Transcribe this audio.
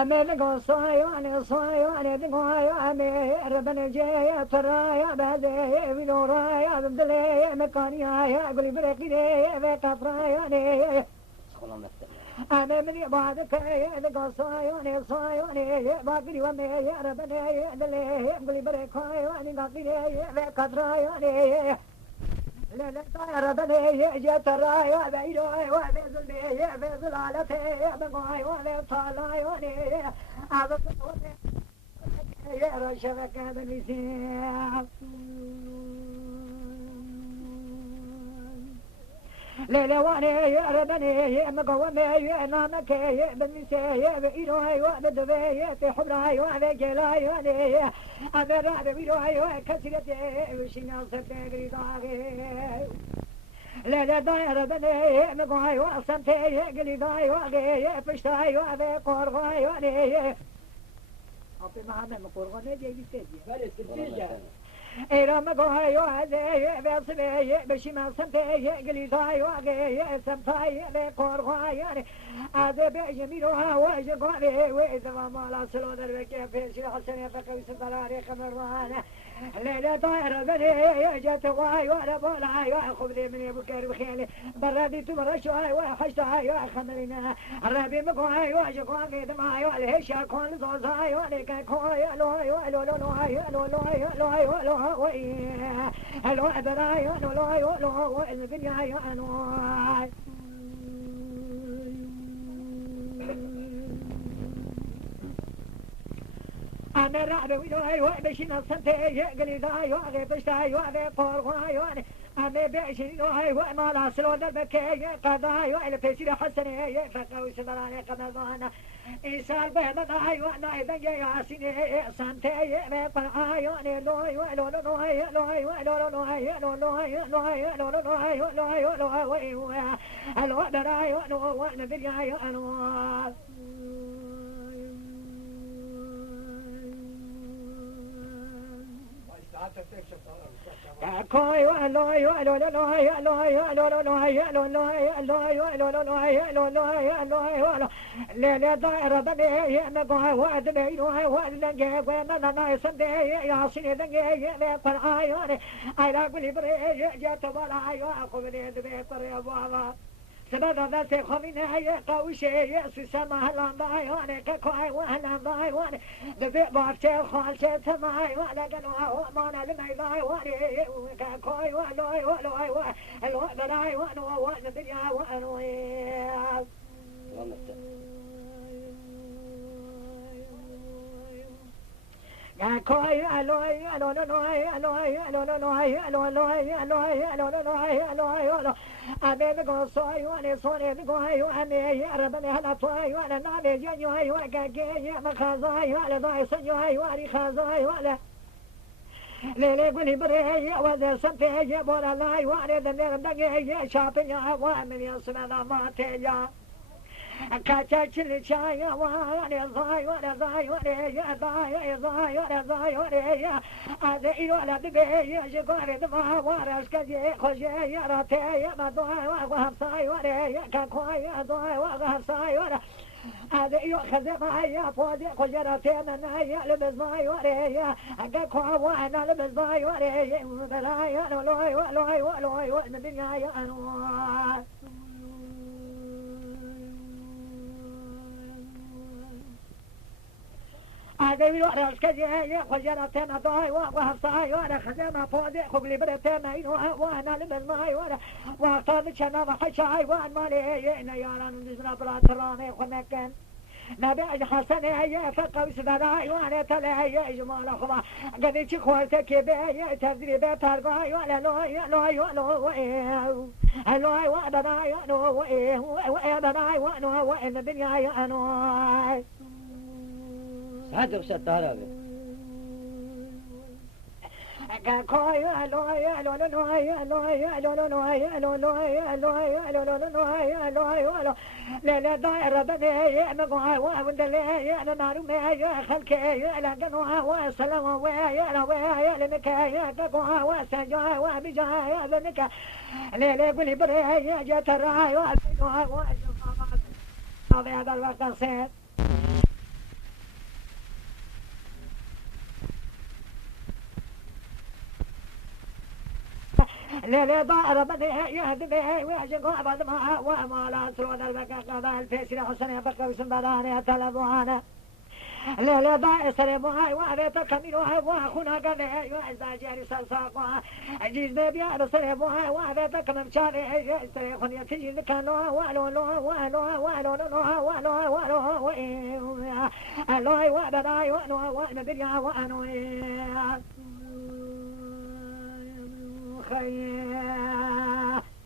أمريكا صايواني صايواني دقايو أمي ربنا جاي ترايا بعدي بنورايا بدلي مكانيا قولي بركيدي بكفرايا أمي من بعدك دقا صايواني صايواني باقي ومي ربنا دلي قولي بركايا قاقيدي بكفرايا لا لا طاير بني جت الراية بيدوي وبيزل بيه بيزل على فيه بقاي وبيطلع وني أبغى يا رشبك بالمسيح ليلة واني ربني مقومي نامك بالمسيح بيدوي وبدوي في حبراي وبجلاي وني أبرا بيدوي كسرتي وشينا سبتي قريضاغي لا لا داير بني مقوي وصمتي قريضاي وغي فشتاي وبي قرغاي وني أبي معنا مقرغاني جيبي تيجي بله سبتيجا إيرام قوي وهذي بصبي بشما سمتي قليداي وغي سمتاي بقرغاي هذا بجميلها وجقاري وإذا ما لا سلو دربك في شيء حسن فقوي سنتلاري قمران ليلة طائر بني جت واي وانا بولاي وخذي من ابوكر بخيالي بردي تمرشواي وحشتاي وخمرنا الربي مقواي وجقواي دماي والهشا كون زوزاي ولك كوي لوي لوي لوي لوي لوي لوي لو ادراي لوي لوي الدنيا انواي أنا رعد ويدوي وبشنا سنتي قلي داي وغي بشتاي وغي قرغاي أنا بيشي وهي وما لا سلو دربكي قضاي وإلى بيشي حسني فقوي سدراني قمضانا إنسان بهذا داي وأنا إذا ياسيني سنتي بفرعاي وأنا لوي ولو لوي لوي ولو لوي لوي لوي لوي لوي لوي لوي لوي الو دراي وأنا برياي أنا كوي ولوي ولوي لوي لوي لوي لوي لوي لوي لا لا داير بني مقوي وادني لوي وادني وانا سندي يا سيدي دني لا فرعاي اي لا قولي بري جت ولا اخذني دبي قري بابا سبب ذات خمينة هي قوشة يسوع سماه لامباي وانا كقاي وانا باي وانا دبي بعشة خالشة سماي وانا جنوا وانا لماي وانا كقاي وانا وانا الوقت براي وانا الدنيا وانا كوي ألوي ألوي ألوي ألوي ألوي ألوي ألوي ألوي أنا بقول صوي وأنا صوني بقول وأنا ربنا هلا صوي وأنا نامي جنوي وأنا مخازوي وأنا ضاي صنوي وأنا خازوي وأنا ليلي قولي بري وذا سمتي بولا لاي وأنا ذنير دقي شابي وأنا يسمى ما تيجا كاتا تشلي شاي وانا ضاي وانا ضاي وانا ضاي ضاي وانا ضاي وانا هذا إلو على دقي جقاري دماء وانا سكجي خجي راتي ما ضاي وهم صاي وانا كاكواي ضاي وهم صاي وانا هذا إلو خذ معي فوزي خجي راتي من هاي لبس ضاي وانا كاكوا وانا لبس ضاي وانا ضاي وانا لوي ولوي ولوي وانا دنيا أنا هذا يروح كذي خجرتنا ضاي وهصاي وانا خزامة فوزي خبلي برتنا وانا لمن ماي وانا واختار شنا وحشاي وان مالي نياران نزنا براتراني خنكن نبي حسن هي فقه سدراي وانا تلاهي جمال خما قديش خوالتك بي تدريب ترقاي ولا لوي لوي لوي لوي وادراي لوي وادراي وان الدنيا انا هذا وش الطهارة كاكوي لوي لو لوي لوي لو لوي لو لوي لوي لو لوي لوي لا لا داير بدي مقوى وندلي انا نارو ما خلكي لا قنوها وسلام ويا ويا لمكايا كقوها وسجا وبجا لمكا لا لا قولي بري جات الراي وسجا وجا هذا الوقت سيد لا لا ضار بدي يهدي ويعشق بعد ما وما لا سرود البكا قضاء الفيسر حسن يبقى بسم بداني تلبوانا لا لا ضاء سلمها وعريت كمينها واخونا قال يعزا جاري سلساقها عجيز نبيا بسلمها وعريت كممشاري سريخون يتجي ذكانوها وعلو لوها وعلوها وعلو لوها وعلوها وعلوها وإيه ألوهي وعبداي وعلوها وعندريا وعنوي خير